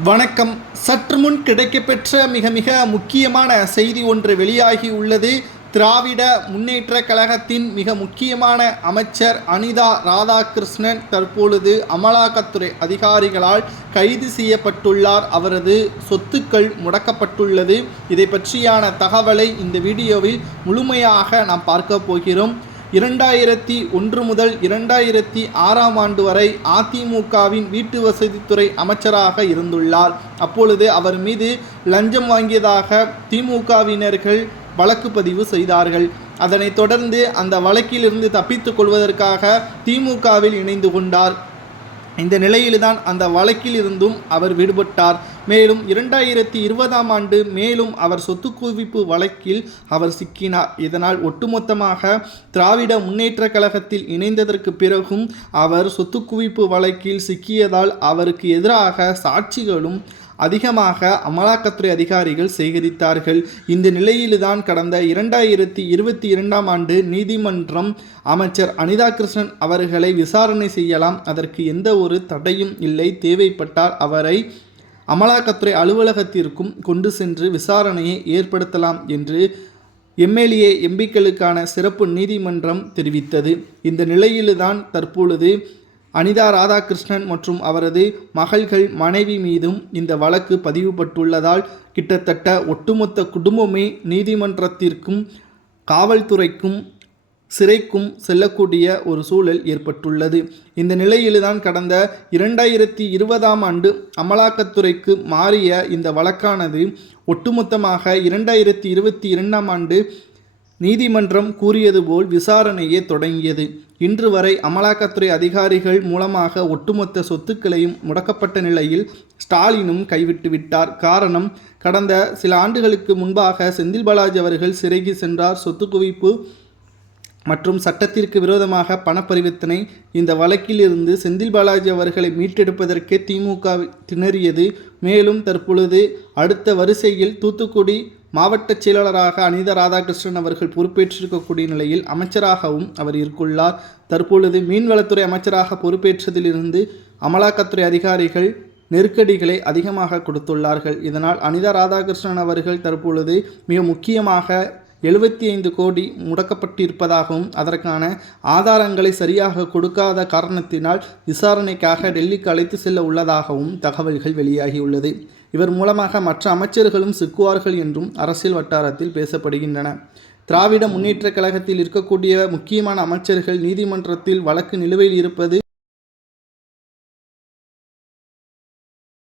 வணக்கம். சற்று முன் கிடைக்கப்பெற்ற மிக மிக முக்கியமான செய்தி ஒன்று வெளியாகி உள்ளது. திராவிட முன்னேற்ற கழகத்தின் மிக முக்கியமான அமைச்சர் அனிதா ராதாகிருஷ்ணன் தற்பொழுது அமலாக்கத்துறை அதிகாரிகளால் கைது செய்யப்பட்டுள்ளார். அவரது சொத்துக்கள் முடக்கப்பட்டுள்ளது. இதை பற்றியான தகவலை இந்த வீடியோவில் முழுமையாக நாம் பார்க்க போகிறோம். இரண்டாயிரத்தி ஒன்று முதல் இரண்டாயிரத்தி ஆறாம் ஆண்டு வரை அதிமுகவின் வீட்டு வசதித்துறை அமைச்சராக இருந்துள்ளார். அப்பொழுது அவர் மீது லஞ்சம் வாங்கியதாக திமுகவினர்கள் வழக்கு பதிவு செய்தார்கள். அதனைத் தொடர்ந்து அந்த வழக்கிலிருந்து தப்பித்துக் கொள்வதற்காக திமுகவில் இணைந்து கொண்டார். இந்த நிலையில்தான் அந்த வழக்கில் இருந்தும் அவர் விடுபட்டார். மேலும் இரண்டாயிரத்தி இருபதாம் ஆண்டு மேலும் அவர் சொத்து குவிப்பு வழக்கில் அவர் சிக்கினார். இதனால் ஒட்டுமொத்தமாக திராவிட முன்னேற்ற கழகத்தில் இணைந்ததற்கு பிறகும் அவர் சொத்து குவிப்பு வழக்கில் சிக்கியதால் அவருக்கு எதிராக சாட்சிகளும் அதிகமாக அமலாக்கத்துறை அதிகாரிகள் சேகரித்தார்கள். இந்த நிலையில்தான் கடந்த இரண்டாயிரத்தி இருபத்தி இரண்டாம் ஆண்டு நீதிமன்றம் அமைச்சர் அனிதா கிருஷ்ணன் அவர்களை விசாரணை செய்யலாம். அதற்கு எந்த ஒரு தடையும் இல்லை. தேவைப்பட்டால் அவரை அமலாக்கத்துறை அலுவலகத்திற்கும் கொண்டு சென்று விசாரணையை ஏற்படுத்தலாம் என்று எம்எல்ஏ எம்பிக்களுக்கான சிறப்பு நீதிமன்றம் தெரிவித்தது. இந்த நிலையில்தான் தற்பொழுது அனிதா ராதாகிருஷ்ணன் மற்றும் அவரது மகள்கள் மனைவி மீதும் இந்த வழக்கு பதிவுபட்டுள்ளதால் கிட்டத்தட்ட ஒட்டுமொத்த குடும்பமே நீதிமன்றத்திற்கும் காவல்துறைக்கும் சிறைக்கும் செல்லக்கூடிய ஒரு சூழல் ஏற்பட்டுள்ளது. இந்த நிலையில்தான் கடந்த இரண்டாயிரத்தி இருபதாம் ஆண்டு அமலாக்கத்துறைக்கு மாறிய இந்த வழக்கானது ஒட்டுமொத்தமாக இரண்டாயிரத்தி இருபத்தி இரண்டாம் ஆண்டு நீதிமன்றம் கூறியது போல் விசாரணையே தொடங்கியது. இன்று வரை அமலாக்கத்துறை அதிகாரிகள் மூலமாக ஒட்டுமொத்த சொத்துக்களையும் முடக்கப்பட்ட நிலையில் ஸ்டாலினும் கைவிட்டு விட்டார். காரணம் கடந்த சில ஆண்டுகளுக்கு முன்பாக செந்தில் பாலாஜி அவர்கள் சிறைக்கு சென்றார். சொத்து குவிப்பு மற்றும் சட்டத்திற்கு விரோதமாக பணப்பரிவர்த்தனை இந்த வழக்கில் இருந்து செந்தில் பாலாஜி அவர்களை மீட்டெடுப்பதற்கே திமுக திணறியது. மேலும் தற்பொழுது அடுத்த வரிசையில் தூத்துக்குடி மாவட்ட செயலாளராக அனிதா ராதாகிருஷ்ணன் அவர்கள் பொறுப்பேற்றிருக்கக்கூடிய நிலையில் அமைச்சராகவும் அவர் இருக்குள்ளார் தற்பொழுது மீன்வளத்துறை அமைச்சராக பொறுப்பேற்றதிலிருந்து அமலாக்கத்துறை அதிகாரிகள் நெருக்கடிகளை அதிகமாக கொடுத்துள்ளார்கள். இதனால் அனிதா ராதாகிருஷ்ணன் அவர்கள் தற்பொழுது மிக முக்கியமாக எழுபத்தி ஐந்து கோடி முடக்கப்பட்டிருப்பதாகவும் அதற்கான ஆதாரங்களை சரியாக கொடுக்காத காரணத்தினால் விசாரணைக்காக டெல்லிக்கு அழைத்து செல்ல உள்ளதாகவும் தகவல்கள் வெளியாகியுள்ளது. இவர் மூலமாக மற்ற அமைச்சர்களும் சிக்குவார்கள் என்றும் அரசியல் வட்டாரத்தில் பேசப்படுகின்றன. திராவிட முன்னேற்றக் கழகத்தில் இருக்கக்கூடிய முக்கியமான அமைச்சர்கள் நீதிமன்றத்தில் வழக்கு நிலுவையில் இருப்பது